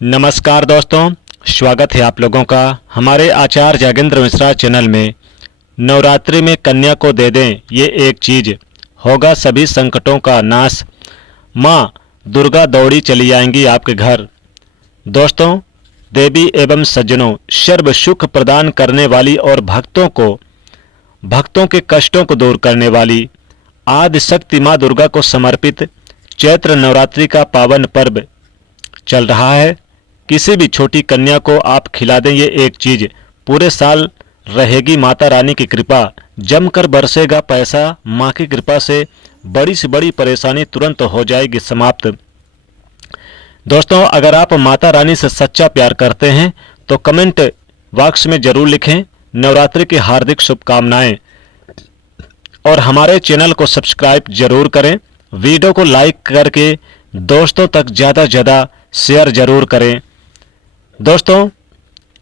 नमस्कार दोस्तों, स्वागत है आप लोगों का हमारे आचार्य जागेंद्र मिश्रा चैनल में। नवरात्रि में कन्या को दे दें ये एक चीज़, होगा सभी संकटों का नाश। माँ दुर्गा दौड़ी चली आएंगी आपके घर। दोस्तों, देवी एवं सज्जनों, सर्व सुख प्रदान करने वाली और भक्तों के कष्टों को दूर करने वाली आदि शक्ति माँ दुर्गा को समर्पित चैत्र नवरात्रि का पावन पर्व चल रहा है। किसी भी छोटी कन्या को आप खिला दें ये एक चीज़, पूरे साल रहेगी माता रानी की कृपा, जमकर बरसेगा पैसा। माँ की कृपा से बड़ी से बड़ी परेशानी तुरंत हो जाएगी समाप्त। दोस्तों, अगर आप माता रानी से सच्चा प्यार करते हैं तो कमेंट बॉक्स में जरूर लिखें नवरात्रि की हार्दिक शुभकामनाएं, और हमारे चैनल को सब्सक्राइब जरूर करें। वीडियो को लाइक करके दोस्तों तक ज़्यादा से ज़्यादा शेयर जरूर करें। दोस्तों,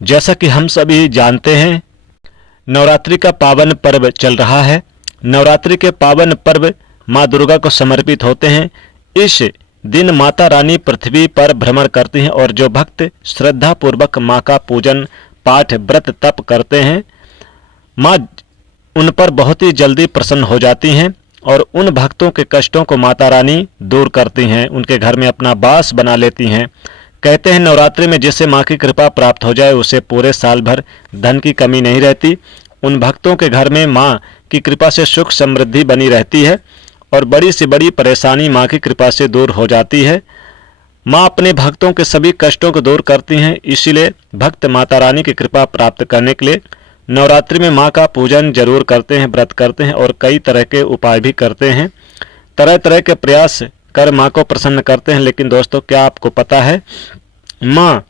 जैसा कि हम सभी जानते हैं, नवरात्रि का पावन पर्व चल रहा है। नवरात्रि के पावन पर्व माँ दुर्गा को समर्पित होते हैं। इस दिन माता रानी पृथ्वी पर भ्रमण करती हैं और जो भक्त श्रद्धा पूर्वक माँ का पूजन पाठ व्रत तप करते हैं, माँ उन पर बहुत ही जल्दी प्रसन्न हो जाती हैं और उन भक्तों के कष्टों को माता रानी दूर करती हैं, उनके घर में अपना वास बना लेती हैं। कहते हैं नवरात्रि में जिसे माँ की कृपा प्राप्त हो जाए उसे पूरे साल भर धन की कमी नहीं रहती। उन भक्तों के घर में माँ की कृपा से सुख समृद्धि बनी रहती है और बड़ी से बड़ी परेशानी माँ की कृपा से दूर हो जाती है। माँ अपने भक्तों के सभी कष्टों को दूर करती हैं, इसीलिए भक्त माता रानी की कृपा प्राप्त करने के लिए नवरात्रि में माँ का पूजन जरूर करते हैं, व्रत करते हैं और कई तरह के उपाय भी करते हैं। तरह तरह के प्रयास कर माँ को प्रसन्न करते हैं। लेकिन दोस्तों, क्या आपको पता है, माँ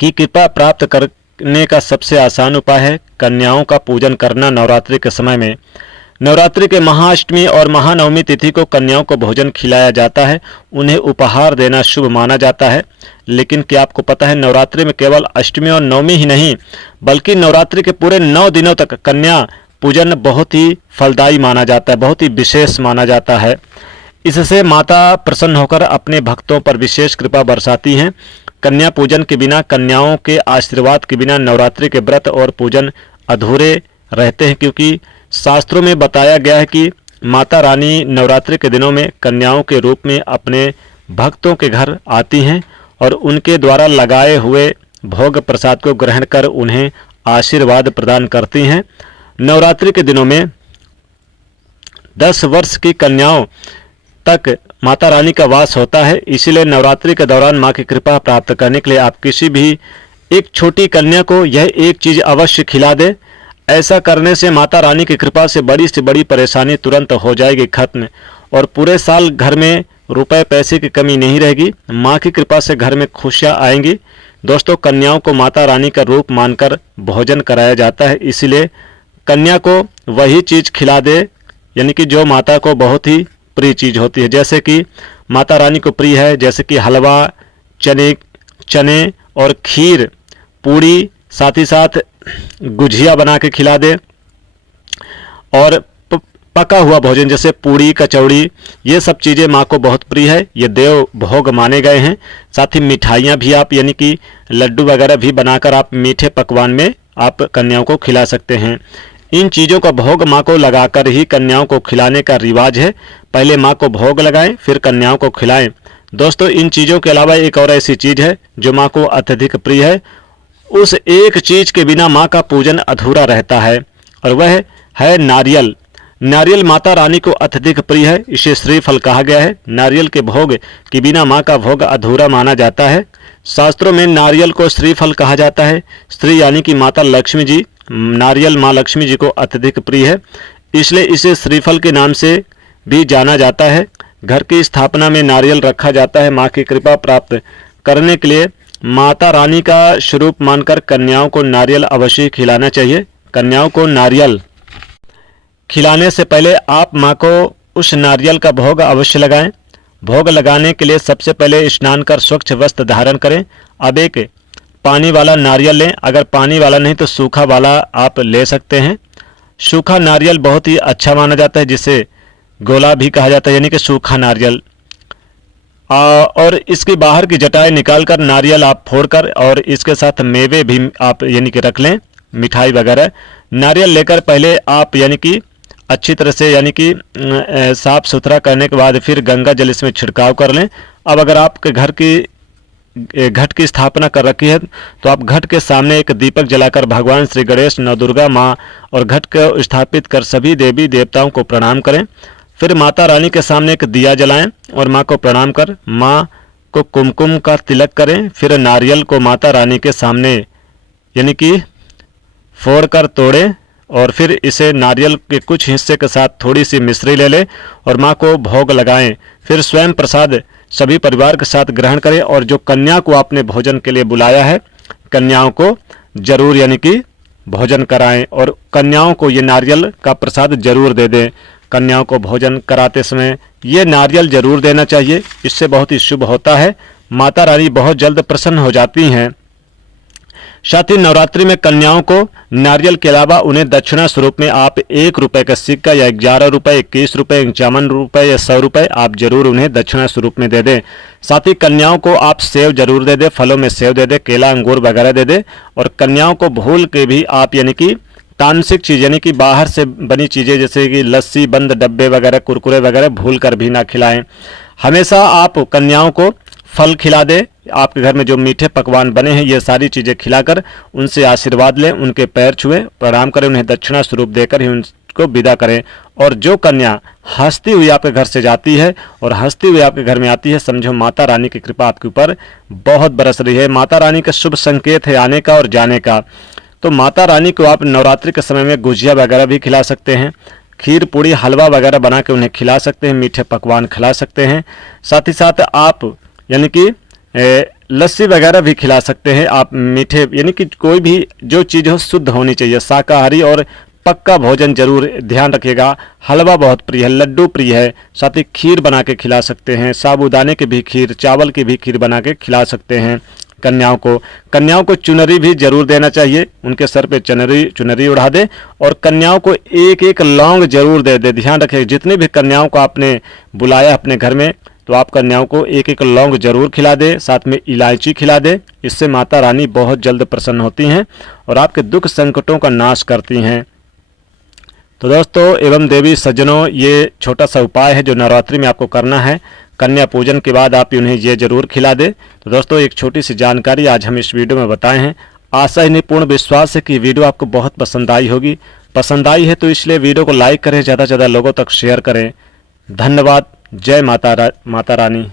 की कृपा प्राप्त करने का सबसे आसान उपाय है कन्याओं का पूजन करना। नवरात्रि के समय में, नवरात्रि के महाअष्टमी और महानवमी तिथि को कन्याओं को भोजन खिलाया जाता है, उन्हें उपहार देना शुभ माना जाता है। लेकिन क्या आपको पता है, नवरात्रि में केवल अष्टमी और नवमी ही नहीं बल्कि नवरात्रि के पूरे 9 दिनों तक कन्या पूजन बहुत ही फलदायी माना जाता है, बहुत ही विशेष माना जाता है। इससे माता प्रसन्न होकर अपने भक्तों पर विशेष कृपा बरसाती हैं। कन्या पूजन के बिना, कन्याओं के आशीर्वाद के बिना नवरात्रि के व्रत और पूजन अधूरे रहते हैं, क्योंकि शास्त्रों में बताया गया है कि माता रानी नवरात्रि के दिनों में कन्याओं के रूप में अपने भक्तों के घर आती हैं और उनके द्वारा लगाए हुए भोग प्रसाद को ग्रहण कर उन्हें आशीर्वाद प्रदान करती हैं। नवरात्रि के दिनों में 10 वर्ष की कन्याओं तक माता रानी का वास होता है। इसीलिए नवरात्रि के दौरान माँ की कृपा प्राप्त करने के लिए आप किसी भी एक छोटी कन्या को यह एक चीज़ अवश्य खिला दें। ऐसा करने से माता रानी की कृपा से बड़ी परेशानी तुरंत हो जाएगी खत्म, और पूरे साल घर में रुपए पैसे की कमी नहीं रहेगी। माँ की कृपा से घर में खुशियाँ आएंगी। दोस्तों, कन्याओं को माता रानी का रूप मानकर भोजन कराया जाता है, इसीलिए कन्या को वही चीज़ खिला दे, यानी कि जो माता को बहुत ही प्रिय चीज़ होती है। जैसे कि माता रानी को प्रिय है, जैसे कि हलवा, चने और खीर, पूड़ी, साथ ही साथ गुझिया बना के खिला दे, और पका हुआ भोजन जैसे पूड़ी, कचौड़ी, ये सब चीज़ें माँ को बहुत प्रिय है। ये देव भोग माने गए हैं। साथ ही मिठाइयाँ भी आप, यानी कि लड्डू वगैरह भी बनाकर आप मीठे पकवान में आप कन्याओं को खिला सकते हैं। इन चीज़ों का भोग माँ को लगाकर ही कन्याओं को खिलाने का रिवाज है। पहले माँ को भोग लगाएं, फिर कन्याओं को खिलाएं। दोस्तों, इन चीज़ों के अलावा एक और ऐसी चीज़ है जो माँ को अत्यधिक प्रिय है। उस एक चीज़ के बिना माँ का पूजन अधूरा रहता है, और वह है नारियल। नारियल माता रानी को अत्यधिक प्रिय है, इसे श्रीफल कहा गया है। नारियल के भोग के बिना माँ का भोग अधूरा माना जाता है। शास्त्रों में नारियल को श्रीफल कहा जाता है। श्री यानी कि माता लक्ष्मी जी, नारियल माँ लक्ष्मी जी को अत्यधिक प्रिय है, इसलिए इसे श्रीफल के नाम से भी जाना जाता है। घर की स्थापना में नारियल रखा जाता है। माँ की कृपा प्राप्त करने के लिए माता रानी का स्वरूप मानकर कन्याओं को नारियल अवश्य खिलाना चाहिए। कन्याओं को नारियल खिलाने से पहले आप माँ को उस नारियल का भोग अवश्य लगाएं। भोग लगाने के लिए सबसे पहले स्नान कर स्वच्छ वस्त्र धारण करें। अब एक पानी वाला नारियल लें, अगर पानी वाला नहीं तो सूखा वाला आप ले सकते हैं। सूखा नारियल बहुत ही अच्छा माना जाता है, जिसे गोला भी कहा जाता है, यानी कि सूखा नारियल। और इसकी बाहर की जटाएं निकालकर नारियल आप फोड़कर और इसके साथ मेवे भी आप यानी कि रख लें, मिठाई वगैरह। नारियल लेकर पहले आप यानी कि अच्छी तरह से यानी कि साफ सुथरा करने के बाद फिर गंगा जल इसमें छिड़काव कर लें। अब अगर आपके घर की घट की स्थापना कर रखी है तो आप घट के सामने एक दीपक जलाकर भगवान श्री गणेश, नवदुर्गा माँ और घट को स्थापित कर सभी देवी देवताओं को प्रणाम करें। फिर माता रानी के सामने एक दिया जलाएं और माँ को प्रणाम कर माँ को कुमकुम का तिलक करें। फिर नारियल को माता रानी के सामने यानी कि फोड़कर तोड़ें और फिर इसे नारियल के कुछ हिस्से के साथ थोड़ी सी मिश्री ले लें और माँ को भोग लगाएं। फिर स्वयं प्रसाद सभी परिवार के साथ ग्रहण करें और जो कन्या को आपने भोजन के लिए बुलाया है, कन्याओं को जरूर यानी कि भोजन कराएं और कन्याओं को ये नारियल का प्रसाद जरूर दे दें। कन्याओं को भोजन कराते समय ये नारियल जरूर देना चाहिए, इससे बहुत ही शुभ होता है। माता रानी बहुत जल्द प्रसन्न हो जाती हैं। साथ ही नवरात्रि में कन्याओं को नारियल के अलावा उन्हें दक्षिणा स्वरूप में आप 1 रुपये का सिक्का या 11 रुपये, 21 रुपये, 51 रुपये या 100 रुपये आप जरूर उन्हें दक्षिणा स्वरूप में दे दें। साथ ही कन्याओं को आप सेव जरूर दे दें, फलों में सेव दे दें, केला, अंगूर वगैरह दे दें। और कन्याओं को भूल के भी आप यानी कि तामसिक चीज़ यानी कि बाहर से बनी चीज़ें जैसे कि लस्सी, बंद डब्बे वगैरह, कुरकुरे वगैरह भूल कर भी ना खिलाएं। हमेशा आप कन्याओं को फल खिला दें। आपके घर में जो मीठे पकवान बने हैं ये सारी चीज़ें खिलाकर उनसे आशीर्वाद लें, उनके पैर छुएं, प्रणाम करें, उन्हें दक्षिणा स्वरूप देकर ही उनको विदा करें। और जो कन्या हंसती हुई आपके घर से जाती है और हंसती हुई आपके घर में आती है, समझो माता रानी की कृपा आपके ऊपर बहुत बरस रही है। माता रानी का शुभ संकेत है आने का और जाने का। तो माता रानी को आप नवरात्रि के समय में गुजिया वगैरह भी खिला सकते हैं, खीर पूड़ी हलवा वगैरह बना के उन्हें खिला सकते हैं, मीठे पकवान खिला सकते हैं। साथ ही साथ आप यानी कि लस्सी वगैरह भी खिला सकते हैं। आप मीठे यानी कि कोई भी जो चीज़ हो शुद्ध होनी चाहिए, शाकाहारी और पक्का भोजन जरूर ध्यान रखिएगा। हलवा बहुत प्रिय है, लड्डू प्रिय है, साथ ही खीर बना के खिला सकते हैं, साबूदाने की भी खीर, चावल की भी खीर बना के खिला सकते हैं। कन्याओं को चुनरी भी जरूर देना चाहिए, उनके सर पे चुनरी उड़ा दे और कन्याओं को एक एक लौंग जरूर दे दे। ध्यान रखिए जितनी भी कन्याओं को आपने बुलाया अपने घर में तो आप कन्याओं को एक एक लौंग जरूर खिला दे, साथ में इलायची खिला दे। इससे माता रानी बहुत जल्द प्रसन्न होती हैं और आपके दुख संकटों का नाश करती हैं। तो दोस्तों एवं देवी सज्जनों, ये छोटा सा उपाय है जो नवरात्रि में आपको करना है। कन्या पूजन के बाद आप उन्हें ये जरूर खिला दे। तो दोस्तों एक छोटी सी जानकारी आज हम इस वीडियो में बताए हैं। आशा ही नहीं पूर्ण विश्वास है कि वीडियो आपको बहुत पसंद आई होगी। पसंद आई है तो इसलिए वीडियो को लाइक करें, ज़्यादा से ज़्यादा लोगों तक शेयर करें। धन्यवाद। जय माता रानी।